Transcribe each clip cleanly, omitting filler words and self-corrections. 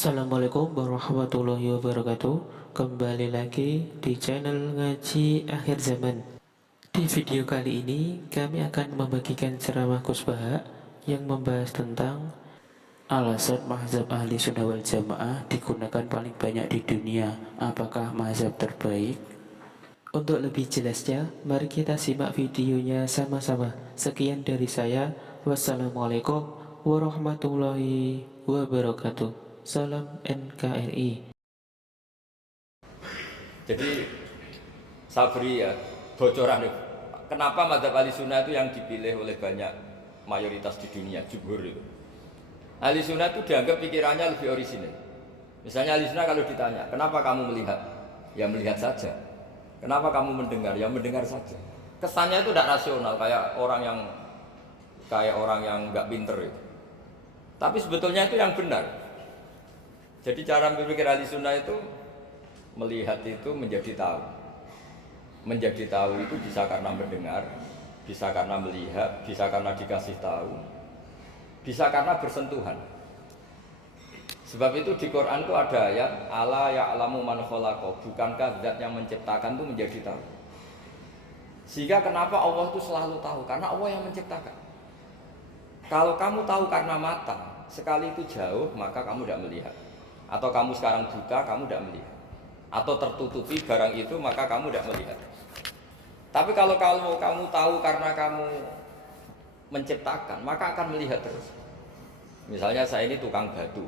Assalamualaikum warahmatullahi wabarakatuh. Kembali lagi di channel Ngaji Akhir Zaman. Di video kali ini kami akan membagikan ceramah Gus Baha yang membahas tentang alasan mazhab ahli sunnah wal jamaah digunakan paling banyak di dunia. Apakah mazhab terbaik? Untuk lebih jelasnya, mari kita simak videonya sama-sama. Sekian dari saya. Wassalamualaikum warahmatullahi wabarakatuh. Salam NKRI. Jadi saya beri ya bocoran nih. Kenapa mazhab ahli sunnah itu yang dipilih oleh banyak mayoritas di dunia, jumhur itu. Ahli sunnah itu dianggap pikirannya lebih orisinal. Misalnya ahli sunnah kalau ditanya, kenapa kamu melihat? Ya melihat saja. Kenapa kamu mendengar? Ya mendengar saja. Kesannya itu tidak rasional, kayak orang yang nggak pinter itu. Tapi sebetulnya itu yang benar. Jadi cara berpikir ahli sunnah itu melihat itu menjadi tahu. Menjadi tahu itu bisa karena mendengar, bisa karena melihat, bisa karena dikasih tahu, bisa karena bersentuhan. Sebab itu di Quran itu ada ayat ala ya'lamu man khalaqa, bukankah zat yang menciptakan itu menjadi tahu. Sehingga kenapa Allah itu selalu tahu? Karena Allah yang menciptakan. Kalau kamu tahu karena mata, sekali itu jauh maka kamu tidak melihat. Atau kamu sekarang buta, kamu tidak melihat. Atau tertutupi barang itu, maka kamu tidak melihat. Tapi kalau kamu tahu karena kamu menciptakan, maka akan melihat terus. Misalnya saya ini tukang batu.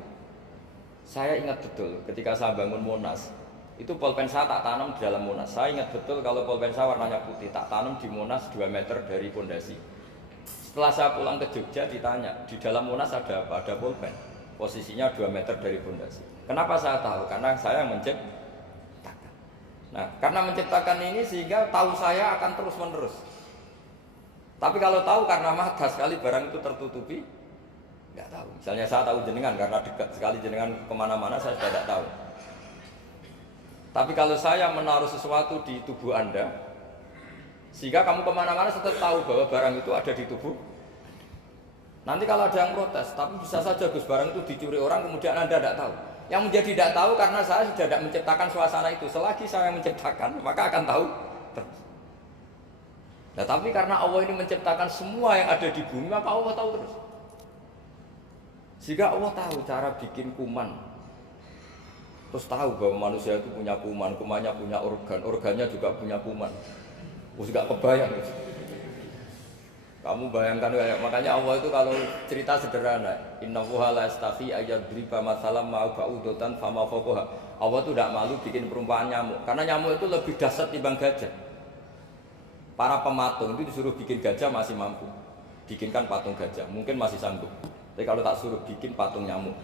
Saya ingat betul ketika saya bangun Monas, itu pulpen saya tak tanam di dalam Monas. Saya ingat betul kalau pulpen saya warnanya putih, tak tanam di Monas 2 meter dari pondasi. Setelah saya pulang ke Jogja ditanya, di dalam Monas ada apa? Ada pulpen. Posisinya 2 meter dari pondasi. Kenapa saya tahu? Karena saya yang menciptakan. Nah, karena menciptakan ini sehingga tahu saya akan terus menerus. Tapi kalau tahu karena mata sekali barang itu tertutupi, nggak tahu. Misalnya saya tahu jenengan karena dekat sekali jenengan kemana-mana saya sudah tidak tahu. Tapi kalau saya menaruh sesuatu di tubuh Anda, sehingga kamu kemana-mana tetap tahu bahwa barang itu ada di tubuh. Nanti kalau ada yang protes, tapi bisa saja Gus barang itu dicuri orang kemudian Anda tidak tahu. Yang menjadi tidak tahu karena saya sudah tidak menciptakan suasana itu. Selagi saya menciptakan, maka akan tahu terus. Nah, tapi karena Allah ini menciptakan semua yang ada di bumi, maka Allah tahu terus. Sehingga Allah tahu cara bikin kuman. Terus tahu bahwa manusia itu punya kuman, kumannya punya organ, organnya juga punya kuman. Terus gak kebayang. Kamu bayangkan kayak makanya Allah itu kalau cerita sederhana, innallaha la yastahi ayyadriba mathalam ma ba'udatan fama fawqaha. Allah itu tidak malu bikin perumpamaan nyamuk karena nyamuk itu lebih dahsyat timbang gajah. Para pematung itu disuruh bikin gajah masih mampu. Bikinkan patung gajah, mungkin masih sanggup. Tapi kalau tak suruh bikin patung nyamuk,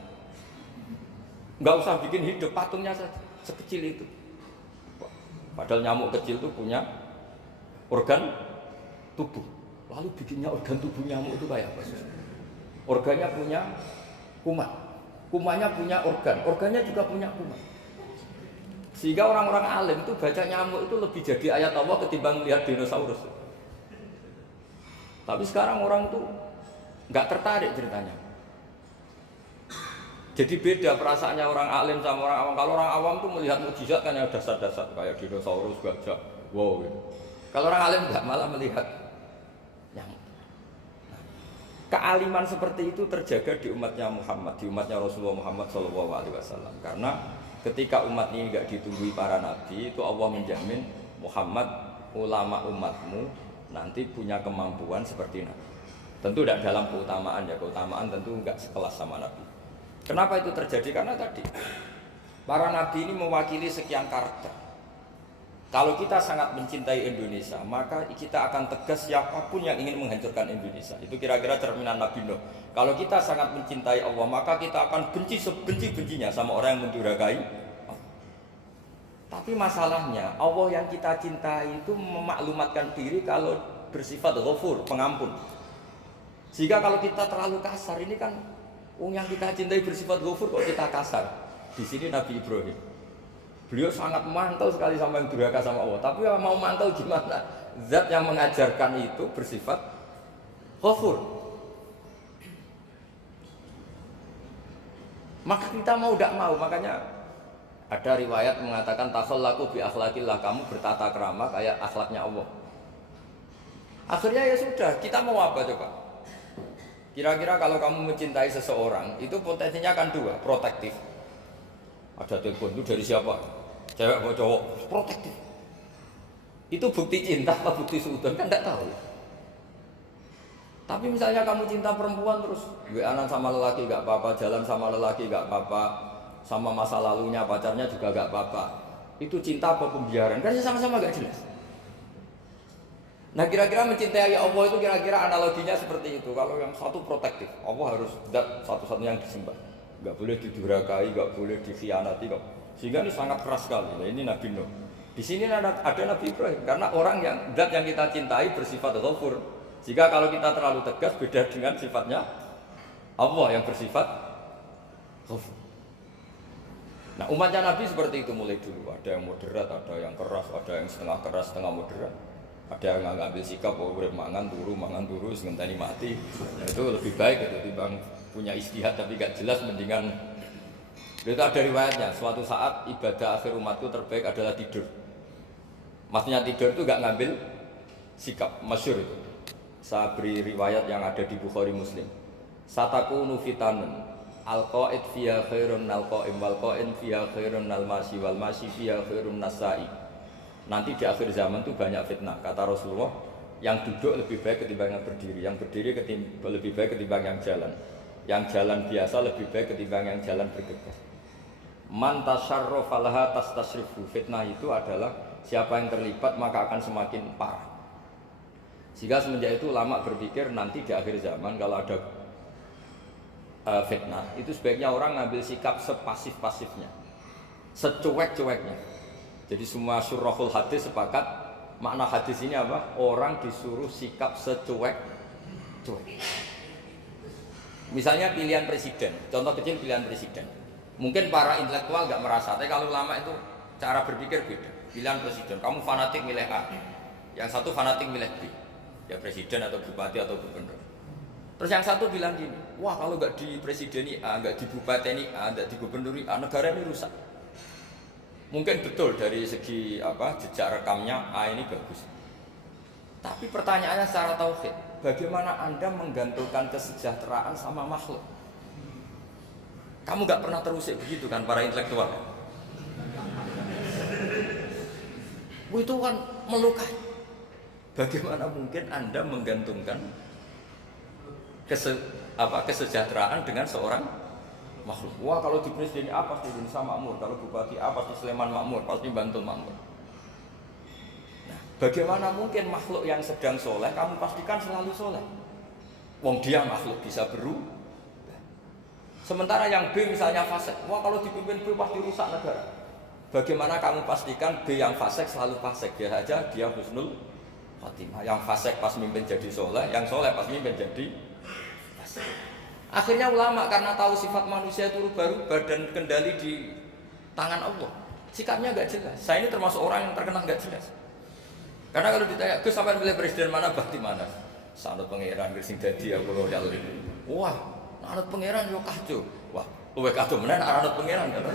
nggak usah bikin hidup, patungnya saja sekecil itu. Padahal nyamuk kecil itu punya organ tubuh. Lalu bikinnya organ tubuh nyamuk itu kayak apa? Organnya punya kuman, kumannya punya organ, organnya juga punya kuman. Sehingga orang-orang alim itu baca nyamuk itu lebih jadi ayat Allah ketimbang melihat dinosaurus. Tapi sekarang orang itu nggak tertarik ceritanya. Jadi beda perasaannya orang alim sama orang awam. Kalau orang awam tuh melihat mukjizat kan yang dasar-dasar kayak dinosaurus, gajah, wow gitu. Kalau orang alim nggak, malah melihat nyamuk. Kealiman seperti itu terjaga di umatnya Muhammad, di umatnya Rasulullah Muhammad SAW. Karena ketika umat ini nggak ditunggui para nabi, itu Allah menjamin Muhammad, ulama umatmu nanti punya kemampuan seperti nabi. Tentu tidak dalam keutamaan ya, keutamaan tentu nggak sekelas sama nabi. Kenapa itu terjadi? Karena tadi para nabi ini mewakili sekian karakter. Kalau kita sangat mencintai Indonesia, maka kita akan tegas siapapun yang ingin menghancurkan Indonesia. Itu kira-kira cerminan Nabi Nuh. Kalau kita sangat mencintai Allah, maka kita akan benci sebenci-bencinya sama orang yang mendurhakai. Tapi masalahnya, Allah yang kita cintai itu memaklumatkan diri kalau bersifat ghafur, pengampun. Sehingga kalau kita terlalu kasar, ini kan yang kita cintai bersifat ghafur kok kita kasar. Di sini Nabi Ibrahim. Beliau sangat mantel sekali sama yang durhaka sama Allah. Tapi mau mantel gimana? Zat yang mengajarkan itu bersifat ghafur. Maka kita mau tidak mau, makanya ada riwayat mengatakan takhallaqu bi akhlaqillah, kamu bertata krama kayak akhlaknya Allah. Akhirnya ya sudah, kita mau apa coba? Kira-kira kalau kamu mencintai seseorang, itu potensinya kan dua, protektif. Ada telepon itu dari siapa? Cewek atau cowok? Protektif. Itu bukti cinta apa bukti suudon kan tidak tahu. Tapi misalnya kamu cinta perempuan terus WA-an sama lelaki gak apa-apa, jalan sama lelaki gak apa-apa, sama masa lalunya pacarnya juga gak apa-apa. Itu cinta apa pembiaran? Kan sama-sama gak jelas. Nah kira-kira mencintai Allah itu kira-kira analoginya seperti itu. Kalau yang satu protektif, Allah harus zat satu-satunya yang disembah, gak boleh didurhakai, gak boleh dikhianati, sehingga ini sangat keras sekali. Nah, ini Nabi Nuh. Di sini ada Nabi Ibrahim, karena orang yang zat yang kita cintai bersifat ghafur. Jika kalau kita terlalu tegas beda dengan sifatnya Allah yang bersifat ghafur. Nah umatnya Nabi seperti itu mulai dulu. Ada yang moderat, ada yang keras, ada yang setengah keras, setengah moderat. Ada yang ngambil sikap, urip mangan turu, ngenteni mati. Nah, itu lebih baik itu dibanding punya istihad tapi gak jelas, mendingan. Itu ada riwayatnya. Suatu saat ibadah akhir umatku terbaik adalah tidur. Maksudnya tidur itu gak ngambil sikap, masyhur itu. Saya beri riwayat yang ada di Bukhari Muslim. Satakunu fitanun al-qaid fiha khairun al-qaim wal qaim fiha khairun al-masyi wal masyi fiha khairun nasai. Nanti di akhir zaman itu banyak fitnah, kata Rasulullah. Yang duduk lebih baik ketimbang yang berdiri, yang berdiri lebih baik ketimbang yang jalan biasa lebih baik ketimbang yang jalan bergegas. Man tasyarrafa laha tastasrifu. Fitnah itu adalah siapa yang terlibat maka akan semakin parah. Sehingga semenjak itu ulama berpikir nanti di akhir zaman kalau ada fitnah itu sebaiknya orang ngambil sikap sepasif-pasifnya, secuek-cueknya. Jadi semua syurahul hadis sepakat makna hadis ini apa? Orang disuruh sikap secuek-cuek. Misalnya pilihan presiden, contoh kecil pilihan presiden. Mungkin para intelektual nggak merasa, tapi kalau ulama itu cara berpikir beda. Pilihan presiden, kamu fanatik milih A, yang satu fanatik milih B. Ya presiden atau bupati atau gubernur. Terus yang satu bilang gini, wah kalau nggak di presideni A, nggak di bupati A, nggak di gubernuri A, negara ini rusak. Mungkin betul dari segi jejak rekamnya A ini bagus. Tapi pertanyaannya secara tauhid, bagaimana Anda menggantungkan kesejahteraan sama makhluk? Kamu nggak pernah terusik begitu kan para intelektual? Itu kan melukai. Bagaimana mungkin Anda menggantungkan kesejahteraan dengan seorang makhluk? Wah kalau di presiden A pasti Indonesia makmur, kalau bupati A pasti Sleman makmur, pasti Bantul makmur. Nah, bagaimana mungkin makhluk yang sedang soleh kamu pastikan selalu soleh? Wong dia makhluk bisa berubah. Sementara yang B misalnya fasik, wah kalau dipimpin B pasti rusak negara. Bagaimana kamu pastikan B yang fasik selalu fasik? Dia saja dia husnul khotimah. Yang fasik pas mimpin jadi soleh, yang soleh pas mimpin jadi fasik. Akhirnya ulama karena tahu sifat manusia itu rubah-rubah dan kendali di tangan Allah, sikapnya gak jelas. Saya ini termasuk orang yang terkenal gak jelas. Karena kalau ditanya, Gus sampai milih presiden mana, bakti mana? Sanut pangeran sing dadi aku loyal. Wah, anut pangeran yo kacau. Wah, luwih kacau menan anut pangeran kan.